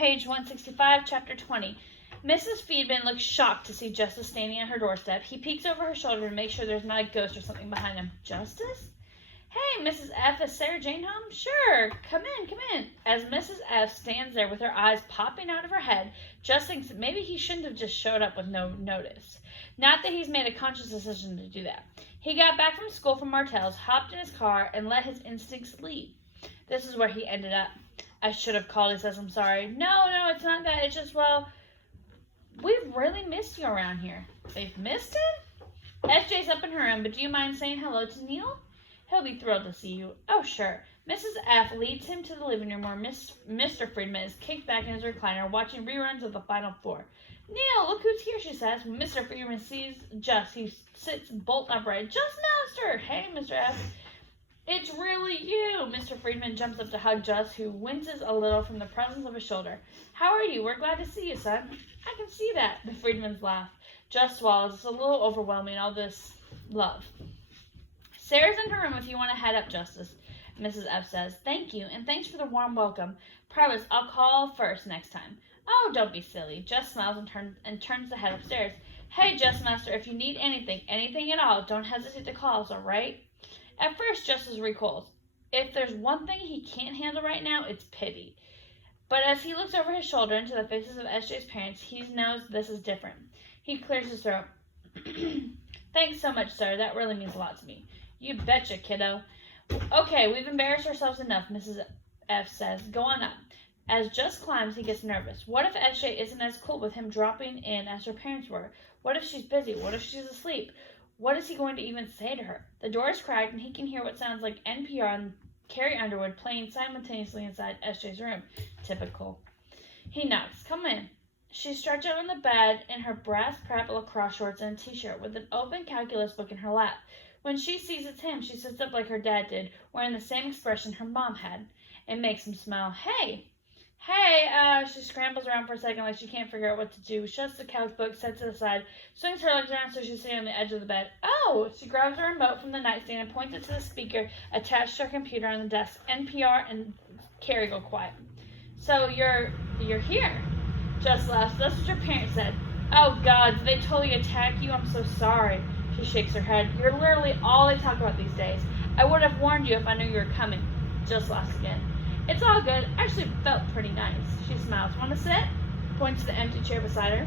page 165, chapter 20. Mrs. Friedman looks shocked to see Justice standing at her doorstep. He peeks over her shoulder to make sure there's not a ghost or something behind him. Justice? Hey, Mrs. F, is Sarah Jane home? Sure, come in. As Mrs. F stands there with her eyes popping out of her head, Just thinks that maybe he shouldn't have just showed up with no notice. Not that he's made a conscious decision to do that. He got back from school from Martell's, hopped in his car, and let his instincts lead. This is where he ended up. I should have called, he says, I'm sorry. No, it's not that. It's just, well, we've really missed you around here. They've missed him? SJ's up in her room, but do you mind saying hello to Neil? He'll be thrilled to see you. Oh, sure. Mrs. F leads him to the living room where Mr. Friedman is kicked back in his recliner watching reruns of the Final Four. Neil, look who's here, she says. When Mr. Friedman sees Just, he sits bolt upright. Just Master! Hey, Mr. F. It's really you! Mr. Friedman jumps up to hug Just, who winces a little from the presence of his shoulder. How are you? We're glad to see you, son. I can see that, the Friedmans laugh. Just swallows. It's a little overwhelming, all this love. Sarah's in her room if you want to head up, Justice, Mrs. F says. Thank you, and thanks for the warm welcome. Promise, I'll call first next time. Oh, don't be silly. Just smiles and turns to head upstairs. Hey, Just Master, if you need anything at all, don't hesitate to call us, all right? At first, Justice recoils. If there's one thing he can't handle right now, it's pity. But as he looks over his shoulder into the faces of SJ's parents, he knows this is different. He clears his throat. Thanks so much, sir. That really means a lot to me. You betcha, kiddo. Okay, we've embarrassed ourselves enough, Mrs. F says. Go on up. As Just climbs, he gets nervous. What if SJ isn't as cool with him dropping in as her parents were? What if she's busy? What if she's asleep? What is he going to even say to her? The door is cracked, and he can hear what sounds like NPR and Carrie Underwood playing simultaneously inside SJ's room. Typical. He knocks. Come in. She's stretched out on the bed in her brass crap lacrosse shorts and a t-shirt with an open calculus book in her lap. When she sees it's him, she sits up like her dad did, wearing the same expression her mom had. It makes him smile. Hey, she scrambles around for a second like she can't figure out what to do, shuts the couch book, sets it aside, swings her legs around so she's sitting on the edge of the bed. Oh! She grabs the remote from the nightstand and points it to the speaker attached to her computer on the desk. NPR and Carrie go quiet. So you're here? Just laughs. That's what your parents said. Oh, God, did they totally attack you? I'm so sorry. She shakes her head. You're literally all they talk about these days. I would have warned you if I knew you were coming. Just laughs again. It's all good. Actually felt pretty nice. She smiles. Want to sit? Points to the empty chair beside her.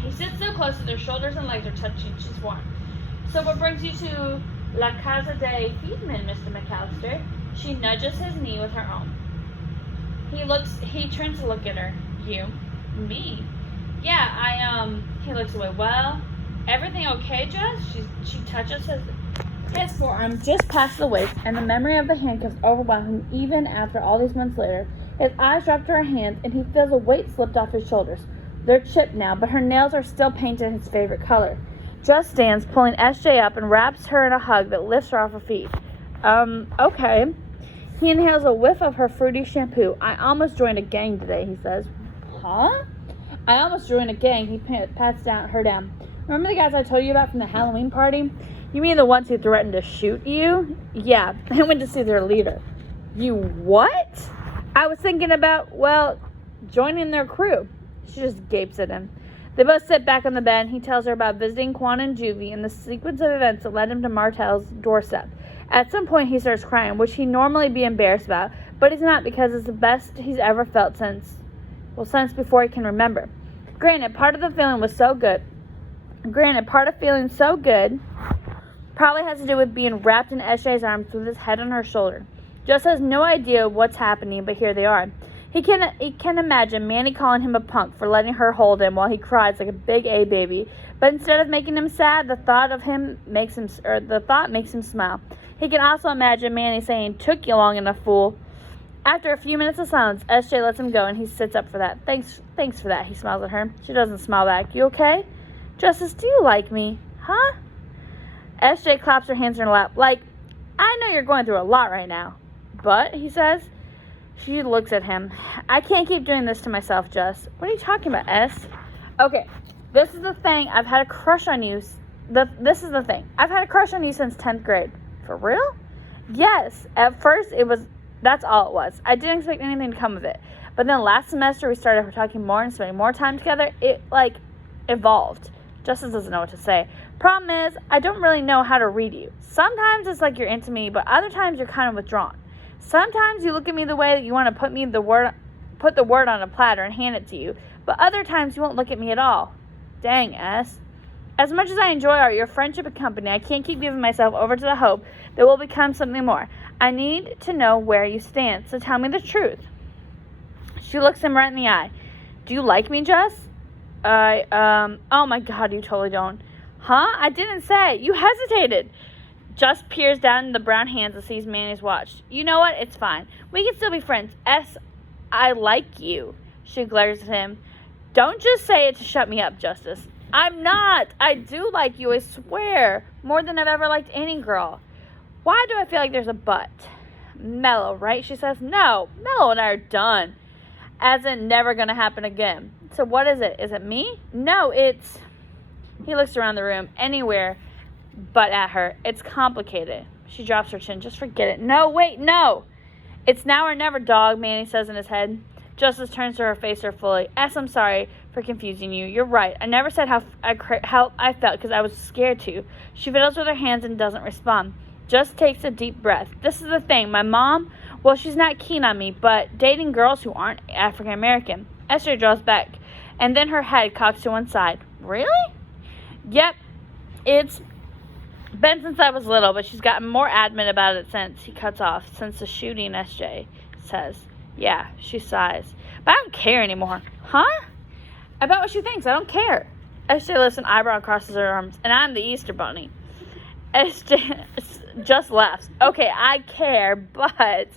He sits so close that their shoulders and legs are touching. She's warm. So what brings you to La Casa de Friedman, Mr. McAllister? She nudges his knee with her own. He turns to look at her. You? Me? Yeah, he looks away. Well, everything okay, Jess? She touches his forearm just past the waist, and the memory of the handcuffs overwhelms him even after all these months later. His eyes drop to her hands, and he feels a weight slipped off his shoulders. They're chipped now, but her nails are still painted his favorite color. Jess stands, pulling SJ up, and wraps her in a hug that lifts her off her feet. Okay. He inhales a whiff of her fruity shampoo. I almost joined a gang today, he says. Huh? I almost joined a gang. He pats her down. Remember the guys I told you about from the Halloween party? You mean the ones who threatened to shoot you? Yeah, I went to see their leader. You what? I was thinking about, joining their crew. She just gapes at him. They both sit back on the bed, and he tells her about visiting Quan and Juvie and the sequence of events that led him to Martell's doorstep. At some point, he starts crying, which he'd normally be embarrassed about, but he's not because it's the best he's ever felt since before he can remember. Granted, part of feeling so good probably has to do with being wrapped in SJ's arms with his head on her shoulder. Just has no idea what's happening, but here they are. He can imagine Manny calling him a punk for letting her hold him while he cries like a big A baby. But instead of making him sad, the thought makes him smile. He can also imagine Manny saying, "Took you long enough, fool." After a few minutes of silence, SJ lets him go, and he sits up for that. Thanks for that, he smiles at her. She doesn't smile back. You okay? Justice, do you like me? Huh? SJ claps her hands in her lap. Like, I know you're going through a lot right now. But, he says. She looks at him. I can't keep doing this to myself, Jess. What are you talking about, S? Okay, this is the thing. I've had a crush on you. This is the thing. I've had a crush on you since 10th grade. For real? Yes. At first, that's all it was. I didn't expect anything to come of it. But then last semester, we started talking more and spending more time together. It, evolved. Justice doesn't know what to say. Problem is, I don't really know how to read you. Sometimes it's like you're into me, but other times you're kind of withdrawn. Sometimes you look at me the way that you want to put the word on a platter and hand it to you, but other times you won't look at me at all. Dang, S. As much as I enjoy your friendship and company, I can't keep giving myself over to the hope that we'll become something more. I need to know where you stand, so tell me the truth. She looks him right in the eye. Do you like me, Jess? Oh my God, you totally don't. Huh? I didn't say. You hesitated. Just peers down in the brown hands and sees Manny's watch. You know what? It's fine. We can still be friends. S, I like you. She glares at him. Don't just say it to shut me up, Justice. I'm not. I do like you, I swear. More than I've ever liked any girl. Why do I feel like there's a but? Mello, right? She says. No, Mello and I are done. As in never gonna happen again. So what is it? Is it me? No, it's... He looks around the room. Anywhere but at her. It's complicated. She drops her chin. Just forget it. No, wait, no. It's now or never, dog, Manny says in his head. Justice turns to her, face her fully. S, I'm sorry for confusing you. You're right. I never said how I felt because I was scared to. She fiddles with her hands and doesn't respond. Just takes a deep breath. This is the thing. My mom, well, she's not keen on me, but dating girls who aren't African American. Esther draws back, and then her head cocks to one side. Really? Yep. It's been since I was little, but she's gotten more adamant about it since. He cuts off. Since the shooting, SJ says. Yeah, she sighs. But I don't care anymore. Huh? About what she thinks. I don't care. SJ lifts an eyebrow and crosses her arms. And I'm the Easter Bunny. SJ just laughs. Okay, I care, but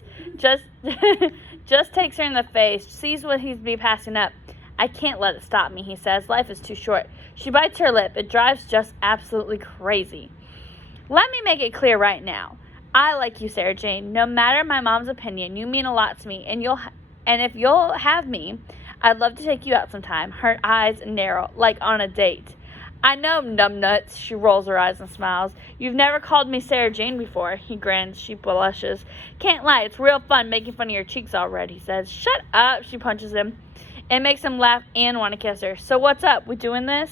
just takes her in the face, sees what he's be passing up. I can't let it stop me, he says. Life is too short. She bites her lip. It drives Just absolutely crazy. Let me make it clear right now. I like you, Sarah Jane. No matter my mom's opinion, you mean a lot to me, and if you'll have me, I'd love to take you out sometime. Her eyes narrow, like on a date. I know, numbnuts. She rolls her eyes and smiles. You've never called me Sarah Jane before. He grins. She blushes. Can't lie. It's real fun making fun of your cheeks all red, he says. Shut up, she punches him. It makes him laugh and want to kiss her. So what's up? We doing this?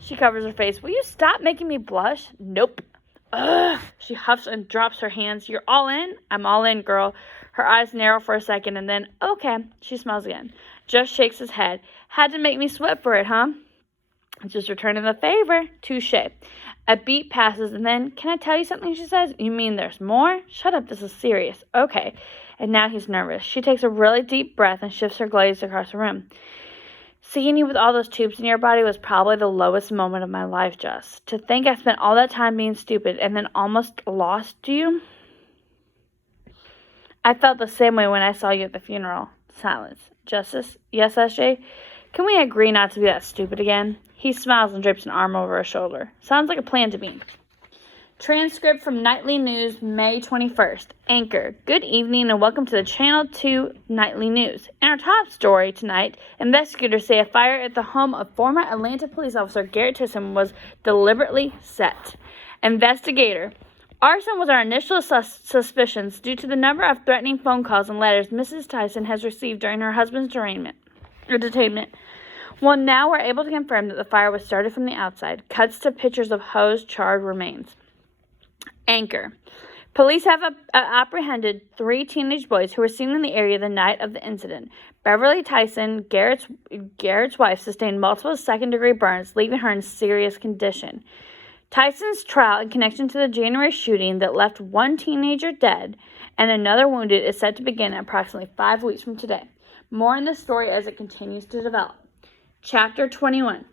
She covers her face. Will you stop making me blush? Nope. Ugh. She huffs and drops her hands. You're all in? I'm all in, girl. Her eyes narrow for a second and then, okay. She smiles again. Just shakes his head. Had to make me sweat for it, huh? Just returning the favor. Touche. A beat passes and then, can I tell you something, she says? You mean there's more? Shut up, this is serious. Okay. And now he's nervous. She takes a really deep breath and shifts her gaze across the room. Seeing you with all those tubes in your body was probably the lowest moment of my life, Jess. To think I spent all that time being stupid and then almost lost you? I felt the same way when I saw you at the funeral. Silence. Justice? Yes, SJ? Can we agree not to be that stupid again? He smiles and drapes an arm over her shoulder. Sounds like a plan to me. Transcript from Nightly News, May 21st. Anchor. Good evening and welcome to the Channel 2 Nightly News. In our top story tonight, investigators say a fire at the home of former Atlanta police officer Garrett Tyson was deliberately set. Investigator. Arson was our initial suspicions due to the number of threatening phone calls and letters Mrs. Tyson has received during her husband's detainment. Well, now we're able to confirm that the fire was started from the outside. Cuts to pictures of Ho's charred remains. Anchor. Police have apprehended 3 teenage boys who were seen in the area the night of the incident. Beverly Tyson, Garrett's wife, sustained multiple second-degree burns, leaving her in serious condition. Tyson's trial in connection to the January shooting that left 1 teenager dead and another wounded is set to begin approximately 5 weeks from today. More in the story as it continues to develop. Chapter 21.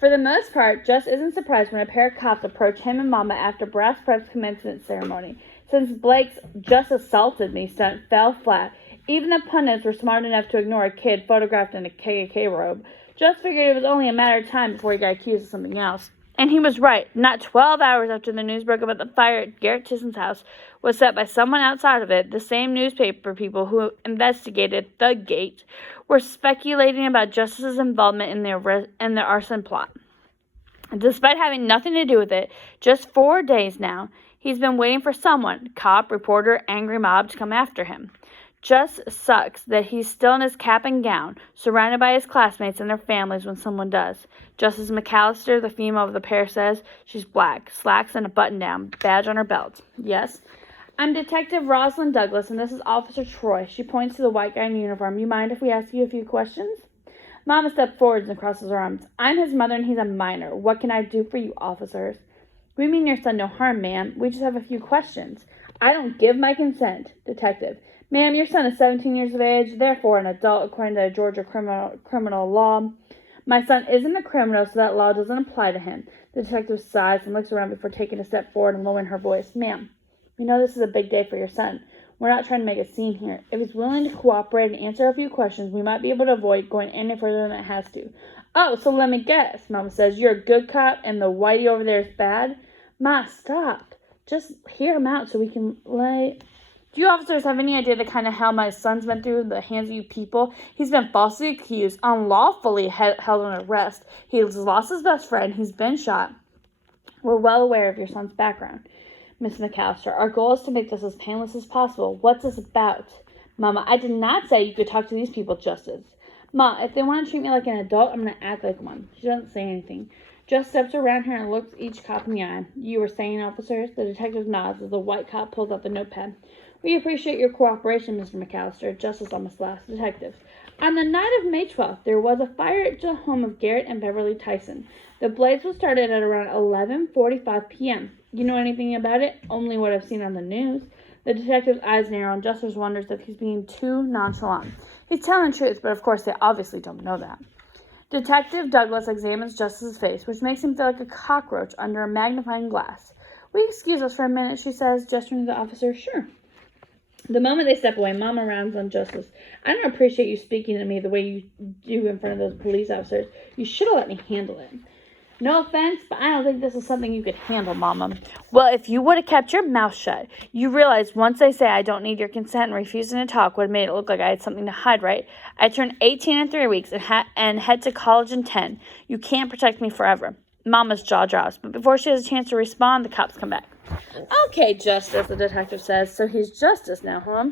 For the most part, Jess isn't surprised when a pair of cops approach him and Mama after Brass Prep's commencement ceremony. Since Blake's "just assaulted me" stunt fell flat, even the pundits were smart enough to ignore a kid photographed in a KKK robe. Jess figured it was only a matter of time before he got accused of something else. And he was right. Not 12 hours after the news broke about the fire at Garrett Tyson's house was set by someone outside of it, the same newspaper people who investigated the Gate were speculating about Justice's involvement in the arson plot. Despite having nothing to do with it, just 4 days now, he's been waiting for someone, cop, reporter, angry mob, to come after him. Just sucks that he's still in his cap and gown, surrounded by his classmates and their families when someone does. Justice McAllister, the female of the pair, says she's black, slacks and a button-down, badge on her belt. Yes? I'm Detective Rosalind Douglas, and this is Officer Troy. She points to the white guy in uniform. You mind if we ask you a few questions? Mama steps forwards and crosses her arms. I'm his mother, and he's a minor. What can I do for you, officers? We mean your son no harm, ma'am. We just have a few questions. I don't give my consent. Detective. Ma'am, your son is 17 years of age, therefore an adult according to Georgia criminal law. My son isn't a criminal, so that law doesn't apply to him. The detective sighs and looks around before taking a step forward and lowering her voice. Ma'am, we know this is a big day for your son. We're not trying to make a scene here. If he's willing to cooperate and answer a few questions, we might be able to avoid going any further than it has to. Oh, so let me guess. Mama says, you're a good cop and the whitey over there is bad? Ma, stop. Just hear him out so we can lay... Do you officers have any idea the kind of hell my son's been through at the hands of you people? He's been falsely accused, unlawfully held on arrest. He's lost his best friend. He's been shot. We're well aware of your son's background. Miss McAllister, our goal is to make this as painless as possible. What's this about? Mama, I did not say you could talk to these people, Justice. Ma, if they want to treat me like an adult, I'm going to act like one. She doesn't say anything. Just steps around her and looks each cop in the eye. You were saying, officers? The detective nods as the white cop pulls out the notepad. We appreciate your cooperation, Mr. McAllister. Justice almost laughs. Detective. On the night of May 12th, there was a fire at the home of Garrett and Beverly Tyson. The blaze was started at around 11:45 p.m. You know anything about it? Only what I've seen on the news. The detective's eyes narrow and Justice wonders if he's being too nonchalant. He's telling the truth, but of course they obviously don't know that. Detective Douglas examines Justice's face, which makes him feel like a cockroach under a magnifying glass. Will you excuse us for a minute, she says, gesturing to the officer. Sure. The moment they step away, Mama rounds on Justice. I don't appreciate you speaking to me the way you do in front of those police officers. You should have let me handle it. No offense, but I don't think this is something you could handle, Mama. Well, if you would have kept your mouth shut, you realize once they say I don't need your consent and refusing to talk would have made it look like I had something to hide, right? I turned 18 in 3 weeks and head to college in 10. You can't protect me forever. Mama's jaw drops, but before she has a chance to respond, the cops come back. Okay, Justice, the detective says. So he's Justice now, huh?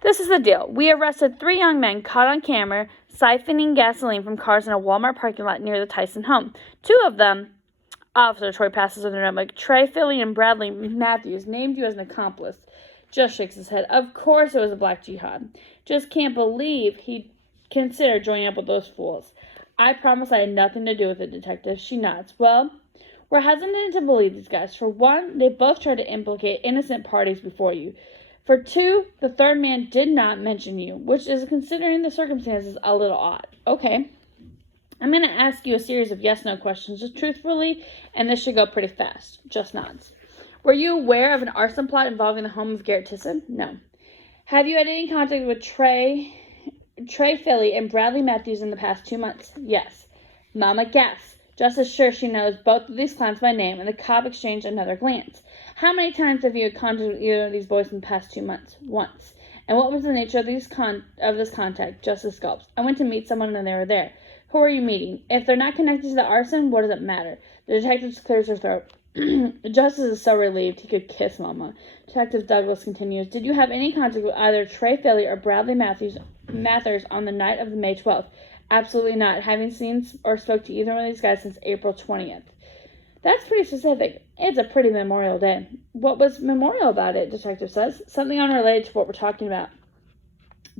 This is the deal. We arrested 3 young men caught on camera siphoning gasoline from cars in a Walmart parking lot near the Tyson home. 2 of them, Officer Troy passes with their notebook, Trey Philly and Bradley Matthews, named you as an accomplice. Just shakes his head. Of course it was a black jihad. Just can't believe he'd consider joining up with those fools. I promise I had nothing to do with it, Detective. She nods. Well, we're hesitant to believe these guys. For one, they both tried to implicate innocent parties before you. For 2, the third man did not mention you, which is, considering the circumstances, a little odd. Okay. I'm going to ask you a series of yes-no questions, just truthfully, and this should go pretty fast. Just nods. Were you aware of an arson plot involving the home of Garrett Tyson? No. Have you had any contact with Trey Philly and Bradley Matthews in the past 2 months? Yes. Mama gasps. Just as sure she knows both of these clowns by name, and the cop exchanged another glance. How many times have you had contact with either of these boys in the past 2 months? Once. And what was the nature of this contact? Justice gulps. I went to meet someone and they were there. Who are you meeting? If they're not connected to the arson, what does it matter? The detective clears her throat. Justice is so relieved he could kiss Mama. Detective Douglas continues. Did you have any contact with either Trey Philly or Bradley Mathers on the night of the May 12th? Absolutely not. Having seen or spoke to either one of these guys since April 20th. That's pretty specific. It's a pretty Memorial Day. What was memorial about it, Detective says. Something unrelated to what we're talking about.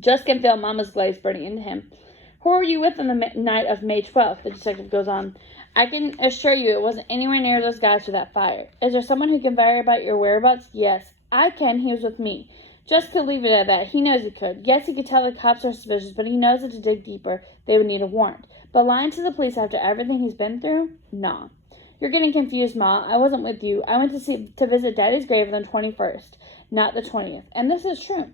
Just can feel Mama's glaze burning into him. Who were you with on the night of May 12th? The detective goes on. I can assure you it wasn't anywhere near those guys with that fire. Is there someone who can verify your whereabouts? Yes. I can. He was with me. Just could leave it at that. He knows he could. Yes, he could tell the cops are suspicious, but he knows that to dig deeper, they would need a warrant. But lying to the police after everything he's been through? Nah. You're getting confused, Ma. I wasn't with you. I went to visit Daddy's grave on the 21st, not the 20th. And this is true.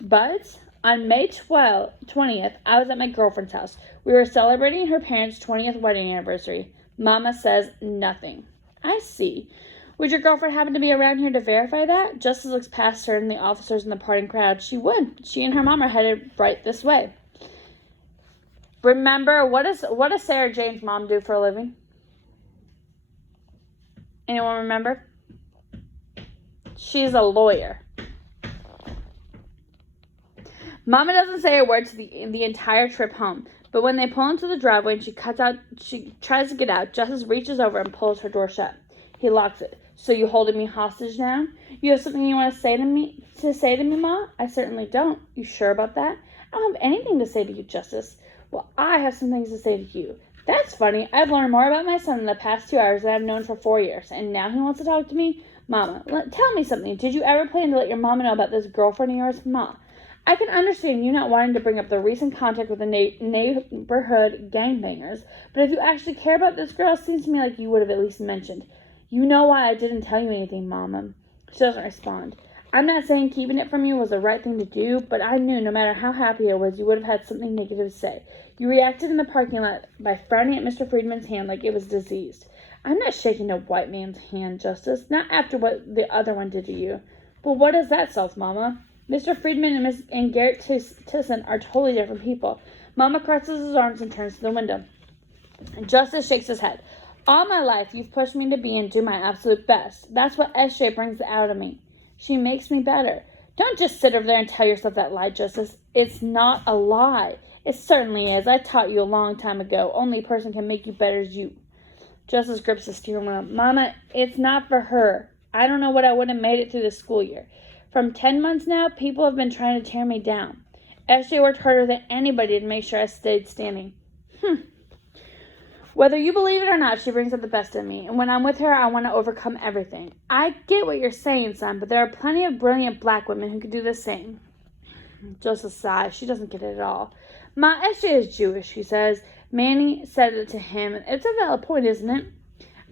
But on May 20th, I was at my girlfriend's house. We were celebrating her parents' 20th wedding anniversary. Mama says nothing. I see. Would your girlfriend happen to be around here to verify that? Justice looks past her and the officers in the parting crowd. She would. She and her mom are headed right this way. Remember, what does Sarah Jane's mom do for a living? Anyone remember? She's a lawyer. Mama doesn't say a word to the entire trip home, but when they pull into the driveway and she tries to get out, Justice reaches over and pulls her door shut. He locks it. So you holding me hostage now? You have something you want to say to me, Ma? I certainly don't. You sure about that? I don't have anything to say to you, Justice. Well, I have some things to say to you. That's funny. I've learned more about my son in the past 2 hours than I've known for 4 years, and now he wants to talk to me? Mama, tell me something. Did you ever plan to let your mama know about this girlfriend of yours? Ma, I can understand you not wanting to bring up the recent contact with the neighborhood gangbangers, but if you actually care about this girl, it seems to me like you would have at least mentioned. You know why I didn't tell you anything, Mama. She doesn't respond. I'm not saying keeping it from you was the right thing to do, but I knew no matter how happy I was, you would have had something negative to say. You reacted in the parking lot by frowning at Mr. Friedman's hand like it was diseased. I'm not shaking a white man's hand, Justice, not after what the other one did to you. But what is that, Mama? Mr. Friedman and Garrett Tisson are totally different people. Mama crosses his arms and turns to the window. Justice shakes his head. All my life, you've pushed me to be and do my absolute best. That's what SJ brings out of me. She makes me better. Don't just sit over there and tell yourself that lie, Justice. It's not a lie. It certainly is. I taught you a long time ago. Only person can make you better is you. Justice grips the steering wheel. Mama, it's not for her. I don't know what I would have made it through the school year. From 10 months now, people have been trying to tear me down. SJ worked harder than anybody to make sure I stayed standing. Whether you believe it or not, she brings out the best in me, and when I'm with her, I want to overcome everything. I get what you're saying, son, but there are plenty of brilliant black women who could do the same. Justice sighs. She doesn't get it at all. Ma, SJ is Jewish, she says. Manny said it to him. It's a valid point, isn't it?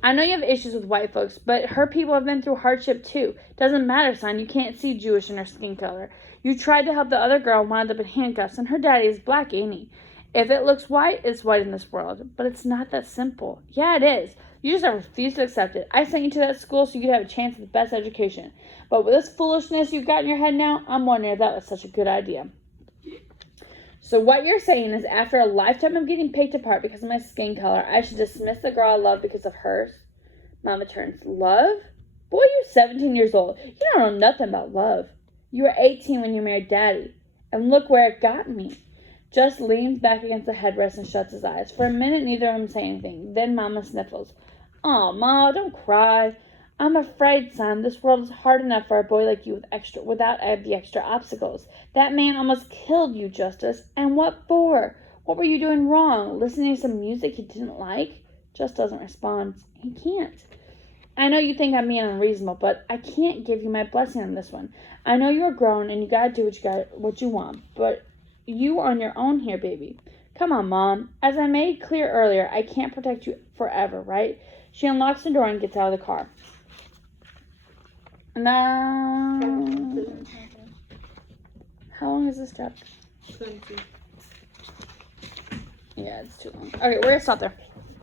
I know you have issues with white folks, but her people have been through hardship too. Doesn't matter, son. You can't see Jewish in her skin color. You tried to help the other girl and wound up in handcuffs, and her daddy is black, ain't he? If it looks white, it's white in this world. But it's not that simple. Yeah, it is. You just have refused to accept it. I sent you to that school so you'd have a chance at the best education. But with this foolishness you've got in your head now, I'm wondering if that was such a good idea. So what you're saying is after a lifetime of getting picked apart because of my skin color, I should dismiss the girl I love because of hers? Mama turns. Love? Boy, you're 17 years old. You don't know nothing about love. You were 18 when you married Daddy. And look where it got me. Just leans back against the headrest and shuts his eyes. For a minute, neither of them say anything. Then Mama sniffles. Oh, Ma, don't cry. I'm afraid, son, this world is hard enough for a boy like you without the extra obstacles. That man almost killed you, Justice. And what for? What were you doing wrong? Listening to some music he didn't like? Just doesn't respond. He can't. I know you think I'm being unreasonable, but I can't give you my blessing on this one. I know you're grown and you gotta do what you want, but you are on your own here, baby. Come on, Mom. As I made clear earlier, I can't protect you forever, right? She unlocks the door and gets out of the car. Now, how long is this chapter? 20. Yeah, it's too long. Okay, we're gonna stop there.